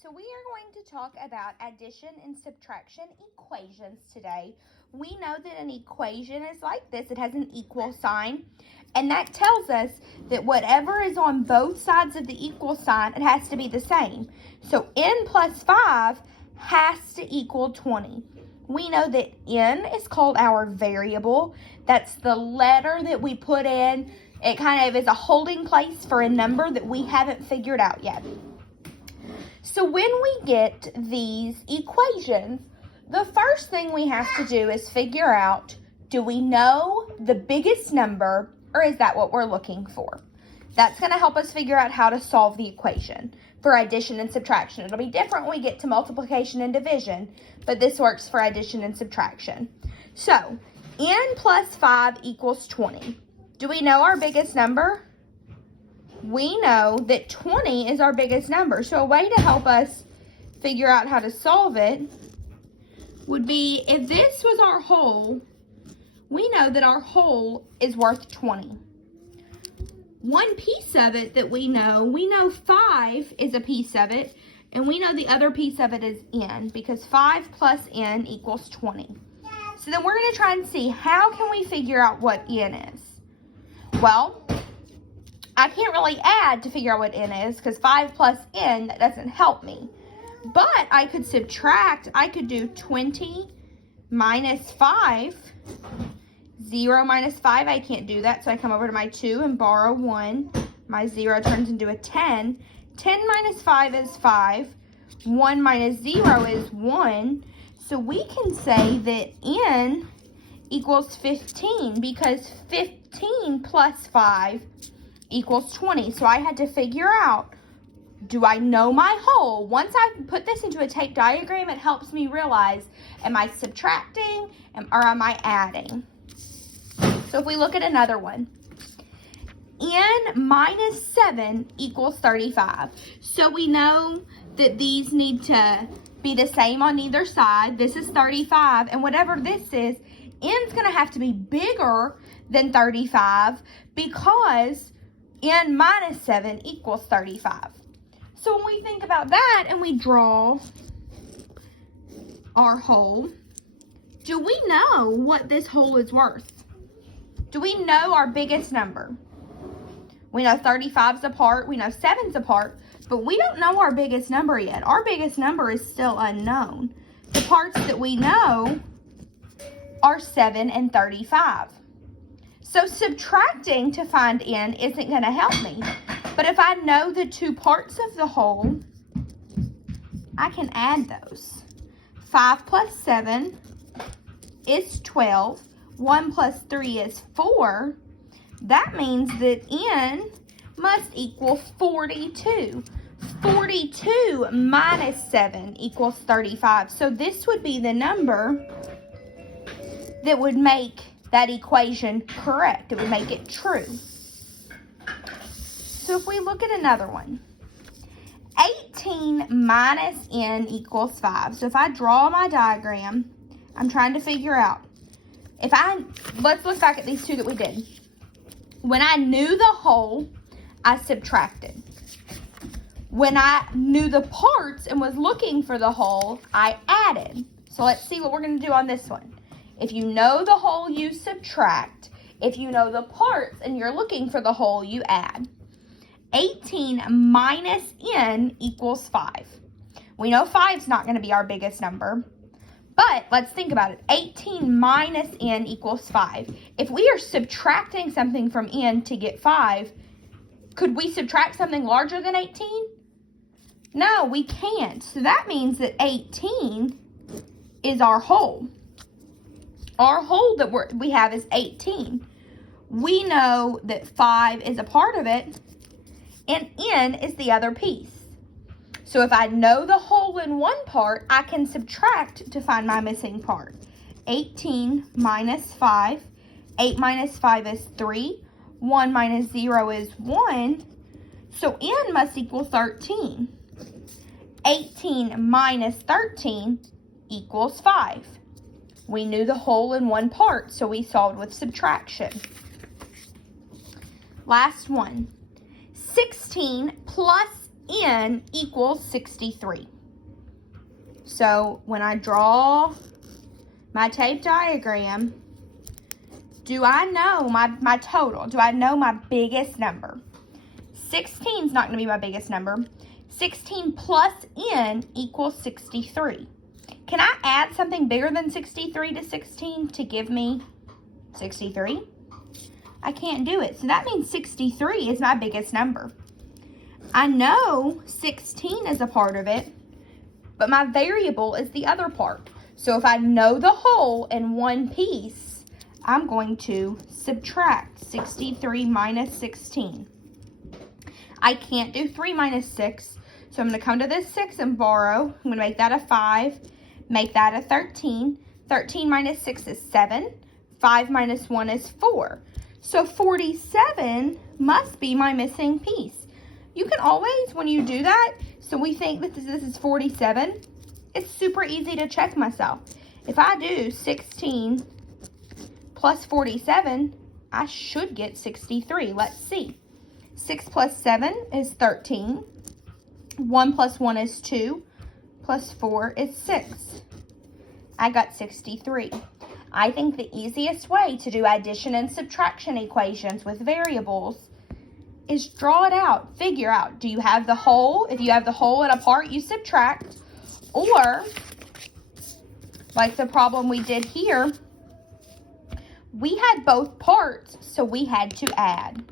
So we are going to talk about addition and subtraction equations today. We know that an equation is like this. It has an equal sign, and that tells us that whatever is on both sides of the equal sign, it has to be the same. So n plus 5 has to equal 20. We know that n is called our variable. That's the letter that we put in. It kind of is a holding place for a number that we haven't figured out yet. So when we get these equations, the first thing we have to do is figure out, do we know the biggest number, or is that what we're looking for? That's going to help us figure out how to solve the equation for addition and subtraction. It'll be different when we get to multiplication and division, but this works for addition and subtraction. So, n plus 5 equals 20. Do we know our biggest number? We know that 20 is our biggest number. So a way to help us figure out how to solve it would be, if this was our whole, we know that our whole is worth 20. One piece of it that we know 5 is a piece of it, and we know the other piece of it is n, because 5 plus n equals 20. So then we're going to try and see, how can we figure out what n is? Well, I can't really add to figure out what n is, because 5 plus n, that doesn't help me. But I could subtract. I could do 20 minus 5. 0 minus 5, I can't do that, so I come over to my 2 and borrow 1. My 0 turns into a 10. 10 minus 5 is 5. 1 minus 0 is 1. So we can say that n equals 15, because 15 plus 5 equals 20. So I had to figure out, do I know my whole? Once I put this into a tape diagram, it helps me realize, am I subtracting or am I adding? So if we look at another one, n minus 7 equals 35. So we know that these need to be the same on either side. This is 35, and whatever this is, n's going to have to be bigger than 35, because n minus 7 equals 35. So when we think about that and we draw our whole, do we know what this whole is worth? Do we know our biggest number? We know 35's a part, we know 7's a part, but we don't know our biggest number yet. Our biggest number is still unknown. The parts that we know are 7 and 35. So subtracting to find n isn't going to help me. But if I know the two parts of the whole, I can add those. 5 plus 7 is 12. 1 plus 3 is 4. That means that n must equal 42. 42 minus 7 equals 35. So this would be the number that would make that equation correct. It would make it true. So if we look at another one, 18 minus n equals 5. So if I draw my diagram, I'm trying to figure out, let's look back at these two that we did. When I knew the whole, I subtracted. When I knew the parts and was looking for the whole, I added. So let's see what we're going to do on this one. If you know the whole, you subtract. If you know the parts and you're looking for the whole, you add. 18 minus n equals 5. We know 5's not going to be our biggest number. But let's think about it. 18 minus n equals 5. If we are subtracting something from n to get 5, could we subtract something larger than 18? No, we can't. So that means that 18 is our whole. Our whole that we have is 18. We know that 5 is a part of it, and n is the other piece. So if I know the whole in one part, I can subtract to find my missing part. 18 minus 5. 8 minus 5 is 3. 1 minus 0 is 1. So n must equal 13. 18 minus 13 equals 5. We knew the whole in one part, so we solved with subtraction. Last one. 16 plus n equals 63. So when I draw my tape diagram, do I know my total? Do I know my biggest number? 16 is not going to be my biggest number. 16 plus n equals 63. Can I add something bigger than 63 to 16 to give me 63? I can't do it. So that means 63 is my biggest number. I know 16 is a part of it, but my variable is the other part. So if I know the whole in one piece, I'm going to subtract 63 minus 16. I can't do 3 minus 6, so I'm going to come to this 6 and borrow. I'm going to make that a 5, make that a 13. 13 minus 6 is 7. 5 minus 1 is 4. So 47 must be my missing piece. You can always, when you do that, so we think that this is 47, it's super easy to check myself. If I do 16 plus 47, I should get 63. Let's see. 6 plus 7 is 13. 1 plus 1 is 2. Plus 4 is 6. I got 63. I think the easiest way to do addition and subtraction equations with variables is draw it out. Figure out, do you have the whole? If you have the whole and a part, you subtract. Or, like the problem we did here, we had both parts, so we had to add.